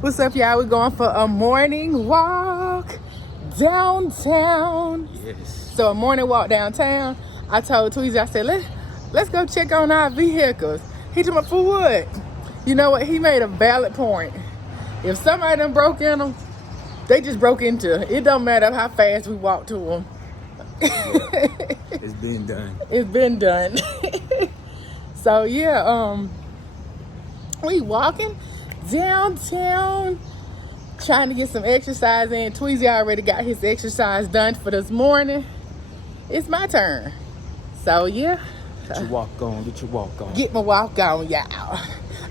What's up, y'all? We're going for a morning walk downtown. Yes. So a morning walk downtown. I told Tweezy, I said, let's go check on our vehicles. He told me, for what? You know what? He made a valid point. If somebody done broke in them, they just broke into it. It don't matter how fast we walk to them. Yeah. It's been done. It's been done. So yeah, we walking downtown, trying to get some exercise in. Tweezy already got his exercise done for this morning. It's my turn. So yeah. Get your walk on. Get your walk on. Get my walk on, y'all.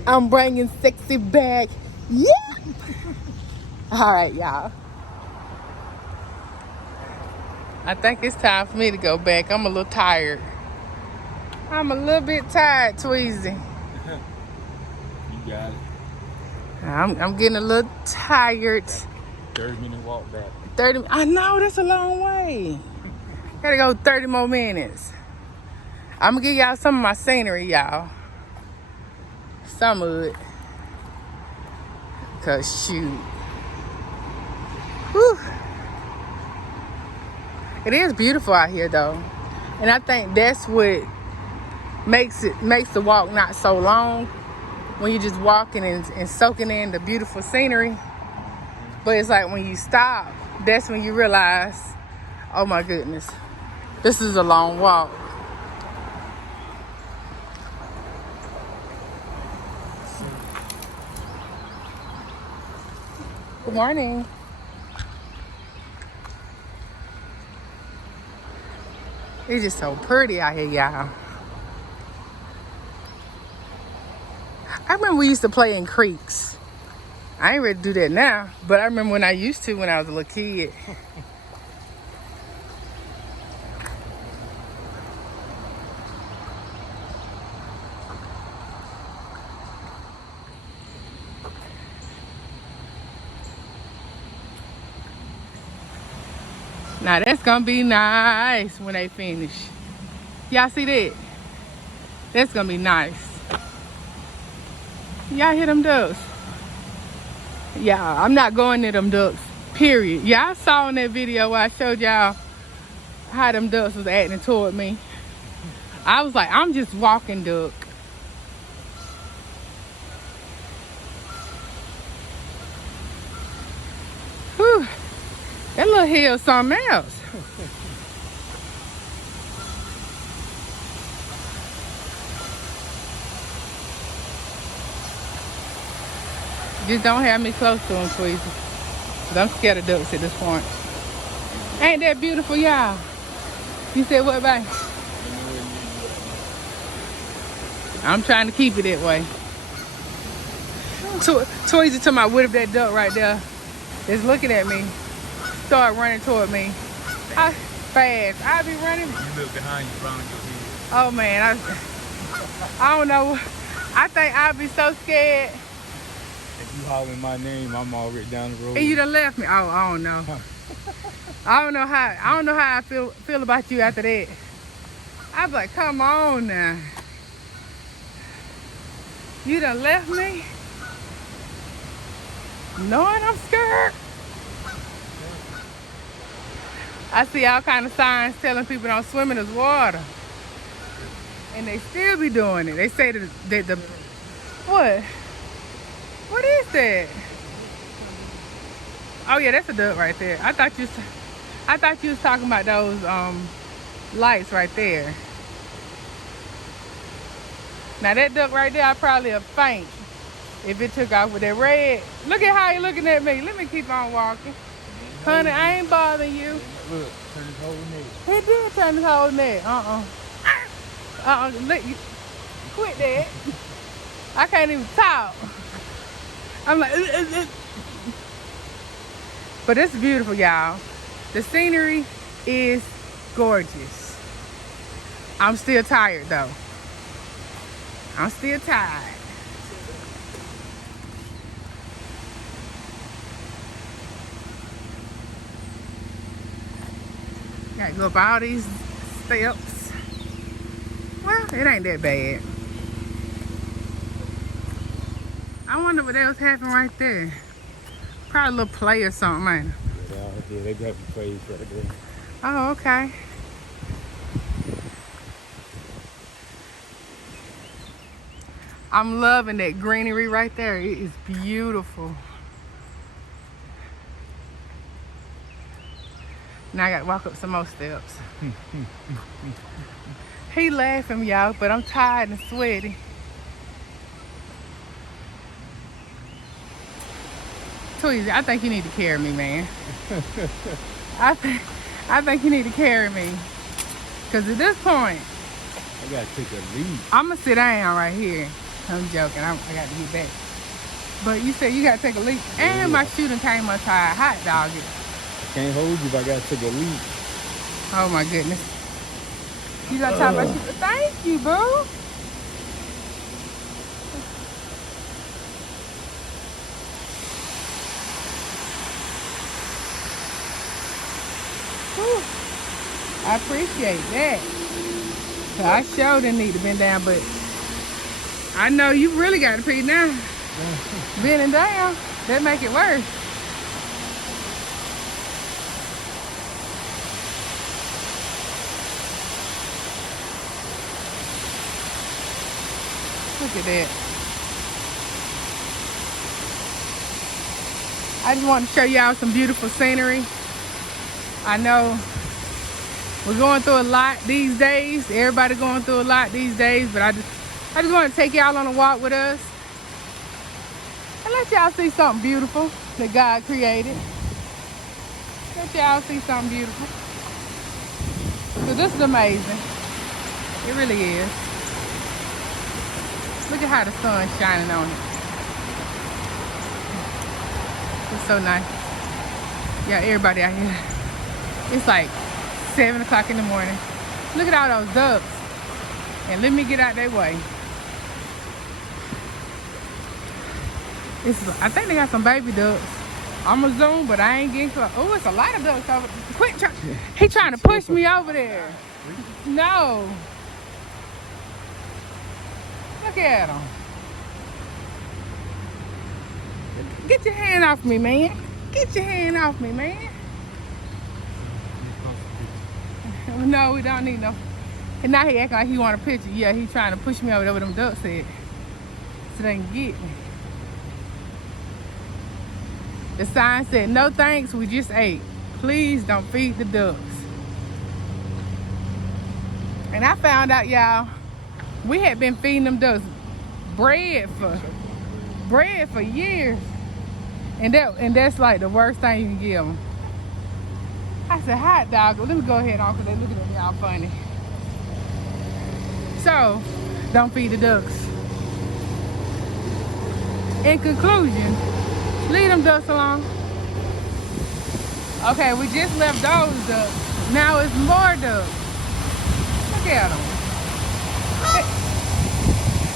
I'm bringing sexy back. Yeah. All right, y'all. I think it's time for me to go back. I'm a little tired. I'm a little bit tired, Tweezy. You got it. I'm getting a little tired. 30-minute walk back. 30. I know, that's a long way. Gotta go 30 more minutes. I'm gonna give y'all some of my scenery, y'all. Some of it. Cause shoot. Whew. It is beautiful out here though. And I think that's what makes the walk not so long. When you're just walking and soaking in the beautiful scenery. But it's like when you stop, that's when you realize, oh my goodness, this is a long walk. Good morning. It's just so pretty out here, y'all. I remember we used to play in creeks. I ain't ready to do that now, but I remember when I used to when I was a little kid. Now that's gonna be nice when they finish. Y'all see that? That's gonna be nice. Y'all hear them ducks? Yeah, I'm not going near them ducks, period. Y'all saw in that video where I showed y'all how them ducks was acting toward me. I was like, I'm just walking duck. Whew. That little hill's something else. Just don't have me close to them, Tweezy. 'Cause I'm scared of ducks at this point. Ain't that beautiful, y'all? You said what, babe? I'm trying to keep it that way. Tweezy to my what if that duck right there is looking at me, start running toward me. Fast. I be running. You look behind you, round your head. Oh man, I don't know. I think I'd be so scared. If you hollering my name, I'm already down the road. And you done left me. Oh, I don't know. I don't know how I feel about you after that. I be like, come on now. You done left me? Knowing I'm scared? I see all kind of signs telling people don't swim in this water. And they still be doing it. They say that the what? What is that? Oh yeah, that's a duck right there. I thought you was talking about those lights right there. Now that duck right there, I probably have faint if it took off with that red. Look at how he looking at me. Let me keep on walking. Honey, I ain't bothering you. Look, turn his whole neck. He did turn his whole neck. Look, quit that. I can't even talk. I'm like, But it's beautiful, y'all. The scenery is gorgeous. I'm still tired though. I'm still tired. Gotta go up all these steps. Well, it ain't that bad. I wonder what else happened right there. Probably a little play or something, man. Yeah, they got some plays right there. Oh, okay. I'm loving that greenery right there. It is beautiful. Now I gotta walk up some more steps. He laughing, y'all, but I'm tired and sweaty. Tweezy, I think you need to carry me, man. I think you need to carry me. Cause at this point, I gotta take a lead. I'ma sit down right here. I'm joking. I got to get back. But you said you gotta take a leak, and my shoe done came untied. Hot dog it. Can't hold you if I gotta take a lead. Oh my goodness. You gotta talk about shoes. Thank you, boo. Whew. I appreciate that. So I sure didn't need to bend down, but I know you really got to pee now. Bending down, that make it worse. Look at that. I just want to show y'all some beautiful scenery. I know we're going through a lot these days. Everybody going through a lot these days, but I just want to take y'all on a walk with us and let y'all see something beautiful that God created. Let y'all see something beautiful. So this is amazing. It really is. Look at how the sun's shining on it. It's so nice. Yeah, everybody out here. It's like 7 o'clock in the morning. Look at all those ducks. And let me get out their way. I think they got some baby ducks. I'm gonna zoom, but I ain't getting close. Oh, it's a lot of ducks over there. Quit he trying to push me over there. No. Look at him. Get your hand off me, man. Get your hand off me, man. No, we don't need no. And now he acting like he want a picture. Yeah, he trying to push me over there with them ducks at. So they can get me. The sign said, no thanks, we just ate. Please don't feed the ducks. And I found out, y'all, we had been feeding them ducks bread for years. And that's like the worst thing you can give them. I said, hot dog, let me go ahead on because they're looking at me all funny. So, don't feed the ducks. In conclusion, leave them ducks alone. Okay, we just left those ducks. Now it's more ducks. Look at them.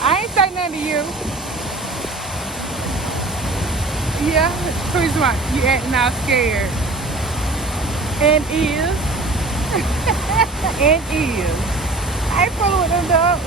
I ain't say nothing to you. Yeah, please, you acting all scared. And is. And is. I ain't fooling with them ducks.